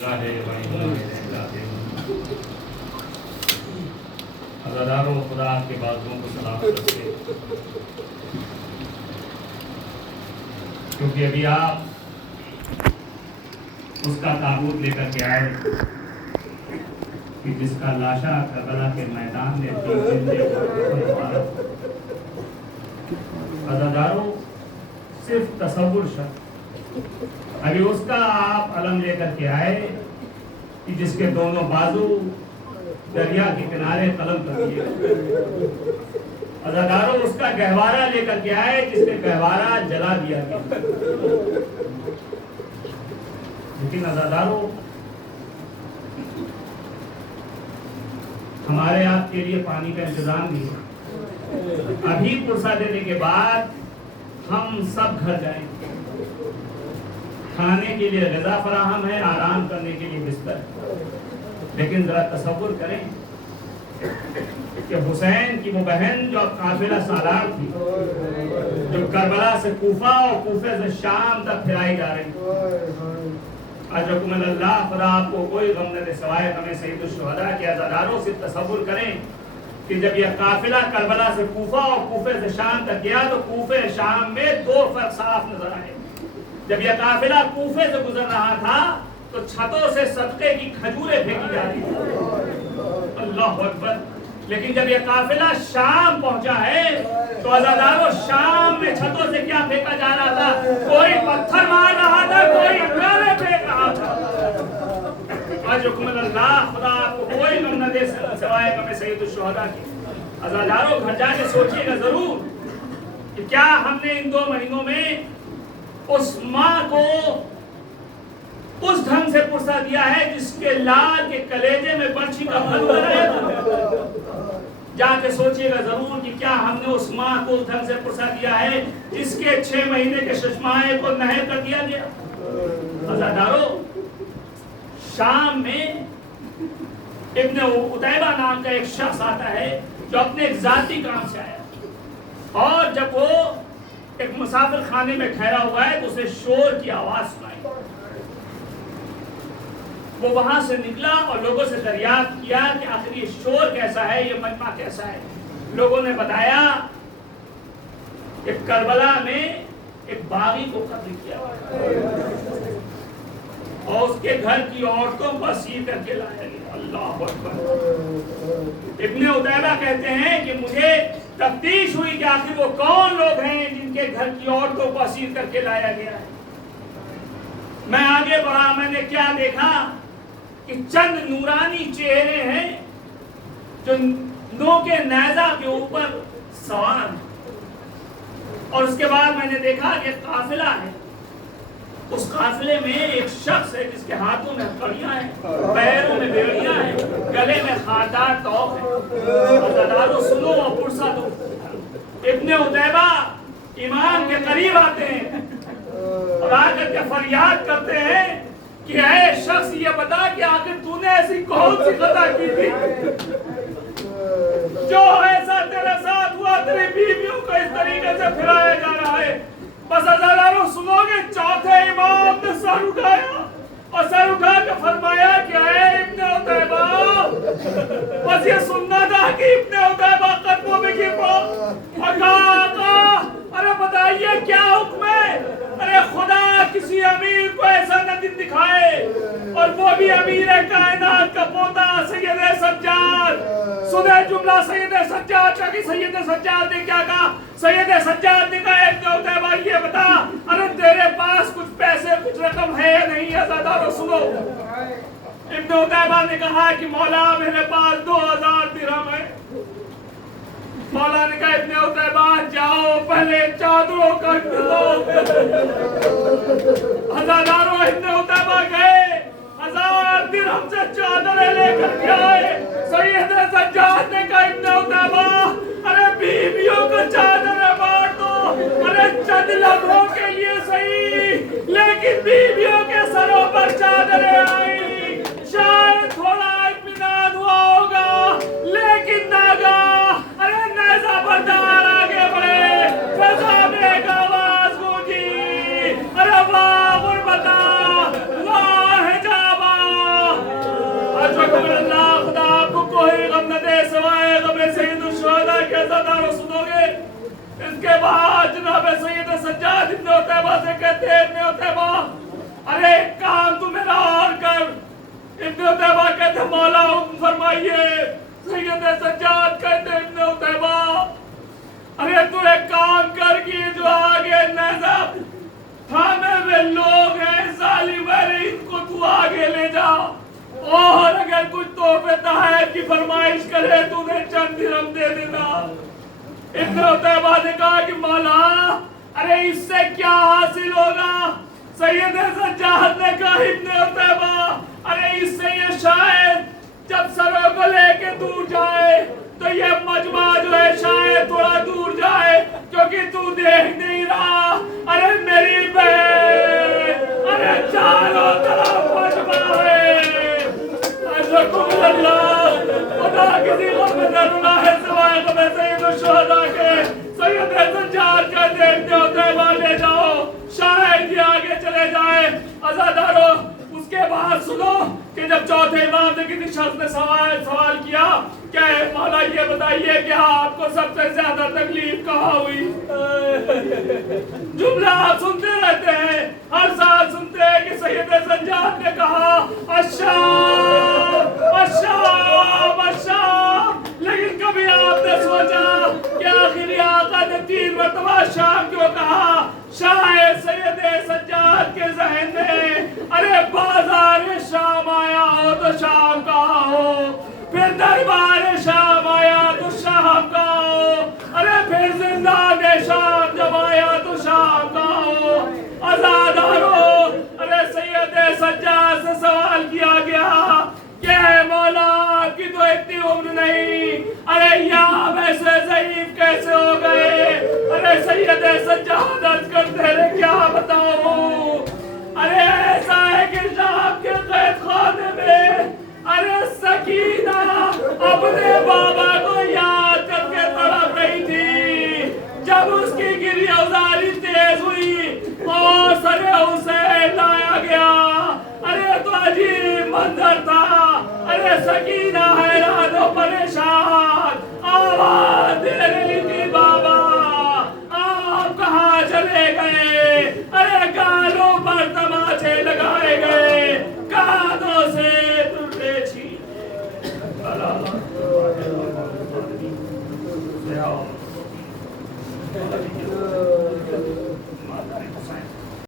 अज़ादारों खुदा के बाजुओं को सलाम करते, क्योंकि अभी आप उसका ताबूत लेकर के आए कि जिसका लाशा करबला के मैदान में अज़ादारों सिर्फ तसव्वुर शक, अभी उसका आप अलम लेकर के आए कि जिसके दोनों बाजू दरिया के किनारे कलम कर दिए। अज़ादारों उसका गहवारा लेकर के आए जिसने गहवारा जला दिया गया। लेकिन अज़ादारों हमारे आपके लिए पानी का इंतजाम भी है। अभी पुरसा देने के बाद हम सब घर जाएंगे। खाने के लिए ग़िज़ा फराहम है, आराम करने के लिए बिस्तर। लेकिन जरा तसव्वुर करें कि हुसैन की वो बहन जो काफिला सालार थी, जो करबला से कूफा और कूफे से शाम तक फिराई जा रही, अजरकुमुल्लाह, खुदा आपको कोई गम न दे सवाए हमें सईदुल शुहदा के। अज़ादारों से तसव्वुर करें कि जब यह काफिला करबला से कूफा और कूफे से शाम तक गया तो कूफे शाम में दो फर्क साफ नजर आए। जब यह काफिला कूफे से गुजर रहा था तो छतों से सदके की खजूरें फेंकी जा रही थी, अल्लाहु अकबर। लेकिन जब यह काफिला शाम पहुंचा है तो अज़ादारों शाम में छतों से क्या फेंका जा रहा था? कोई पत्थर मार रहा था, कोई अंगारे फेंक रहा था। अजरकुमुल्लाह, खुदा आपको कोई गम न दे सवाए हमें सईदुल शुहदा की। अज़ादारों घर जाके सोचिएगा जरूर कि क्या हमने इन 2 महीनों में उस माँ को उस ढंग से पुरसा दिया है जिसके लाल के कलेजे में बर्छी का फल बनाया था। जाके सोचिएगा जरूर कि क्या हमने उस माँ को उस ढंग से पुरसा दिया है जिसके 6 महीने के सुषमाए को नहर कर दिया गया। अज़ादारों, शाम में इब्न उतैबा नाम का एक शख्स आता है जो अपने एक जाती काम से आया, और जब वो एक मुसाफिर खाने में ठहरा हुआ है तो उसे शोर की आवाज सुनाई। वो वहां से निकला और लोगों से दरियाफ्त किया कि आखिर ये शोर कैसा है, ये मजमा कैसा है। लोगों ने बताया कि करबला में एक बागी को कत्ल किया और उसके घर की औरतों को असीर करके लाया गया। अल्लाह अकबर। इब्न उतैबा कहते हैं कि मुझे तफ्तीश हुई कि आखिर वो कौन लोग हैं जिनके घर की औरतों को असीर करके लाया गया है। मैं आगे बढ़ा, मैंने क्या देखा कि चंद नूरानी चेहरे हैं जो नोके नेज़ा के ऊपर सवार हैं, और उसके बाद मैंने देखा कि काफिला है। उस काफिले में एक शख्स है जिसके हाथों में कड़ियां हैं, पैरों में बेड़ियां हैं, गले में खारदार तौक है। अज़ादारों सुनो और पुरसा दो। इब्न उतैबा इमाम के करीब आते हैं और आकर के फरियाद करते हैं कि ऐ शख्स, ये बता कि आखिर तूने ऐसी कौन सी खता की थी जो ऐसा तेरे साथ हुआ, तेरी बीवियों को इस तरीके से फिराया जा रहा है। बस अज़ादारों सुनोगे, चौथे इमाम ने सर उठाया और सर उठा के फरमाया कि ऐ इब्न उतैबा, बस ये सुनना था कि इब्न उतैबा कदमों में गिर पड़ा और कहा, अरे बताइए क्या हुक्म है? अरे खुदा किसी अमीर को ऐसा न दिन दिखाए, और वो भी अमीर कायनात का पोता सैयद सज्जाद। सुने जुमला सैयद सज्जाद का कि सैयद सज्जाद ने क्या कहा? सैयद सज्जाद ने कहा, इब्न उतैबा ये बता, अरे तेरे पास कुछ पैसे, कुछ रकम है या नहीं? अज़ादारों सुनो। इब्न उतैबा ने कहा कि मौला मेरे पास 2000 दिरहम है। मौला ने कहा, इब्न उतैबा जाओ पहले चादरों का इंतजाम करो। अज़ादारों इब्न उतैबा गए, 1000 दिरहम से चादरें लेकर के आए। सैयद सज्जाद ने कहा, इब्न उतैबा अरे बीवियों को चादरें बांट दो, अरे चंद लम्हों के लिए सही, लेकिन बीवियों के सरों पर चादरें आई। शायद थोड़ा इत्मीनान हुआ होगा, लेकिन नागा अरे नेज़ा बरदार आगे बढ़े, फज़ा में एक आवाज गूंजी, अरे वाह गुरबता, वाह हिजाबा, اللہ خدا آپ کو کوئی غم نہ دے سوائے غم سید الشہداء کے عزاداروں سنو گے. اس کے بعد جناب سید سجاد ابن عتیبہ سے کہتے ہیں ابن عتیبہ ارے ایک کام تو میرا اور کر. ابن عتیبہ کہتے مولا حکم فرمائیے. سید سجاد کہتے ابن عتیبہ ارے تو ایک کام کر کی جو آگے نظر تھانے میں لوگ ہیں ظالم ہے ان کو تو آگے لے جا اور اگر کچھ تحفے تحائف کی فرمائش کرے تو انہیں چند درہم دے دینا. ابن عتیبہ نے کہا کہ مولا ارے اس سے کیا حاصل ہوگا. سید سجاد نے کہا ابن عتیبہ ارے اس سے یہ شاید جب سروں کو لے کے دور جائے تو یہ مجمع جو ہے شاید تھوڑا دور جائے کیونکہ تو دیکھ نہیں رہا. ارے میری بہن ارے چاروں طرف مجمع ہے. عزکم اللہ خدا کسی غم میں نہ ہے سوائے غم سید الشہداء کے. سید سجاد کا دیکھتے ہوتے وہاں لے جاؤ شاید یہ آگے چلے جائے. عزادارو اس کے بعد سنو کہ جب چوتھے امام سے کسی شخص نے سوال کیا کہ مولا یہ بتائیے کہ آپ کو سب سے زیادہ تکلیف کہاں ہوئی. جملہ آپ سنتے رہتے ہیں ہر سال سنتے ہیں کہ سید سجاد نے کہا الشام الشام الشام. لیکن کبھی آپ نے سوچا کہ آخری آقا نے 3 مرتبہ شام کیوں کہا. شاید سید سجاد کے ذہن میں ارے بازار شام آیا ہو تو شام کہاں ہو, پھر دربار شام آیا تو شام کہاں ہو, ارے پھر زندان شام جب آیا تو شام کہاں ہو. عزادارو ارے سید سجاد سے سوال کیا گیا کہ اے مولا آپ کی تو اتنی عمر نہیں, ارے یہاں ویسے ضعیف کیسے ہو گئے. ارے سید سجاد عرض کرتے رہے کیا بتاؤں. ارے ایسا ہے کہ شام کے قید خانے میں ارے سکینہ اپنے بابا کو یاد کر کے تڑپ رہی تھی. جب اس کی گریہ ازاری تیز ہوئی اور سر حسین لایا گیا. ارے تو عجیب منظر تھا. ارے سکینہ حیران و پریشان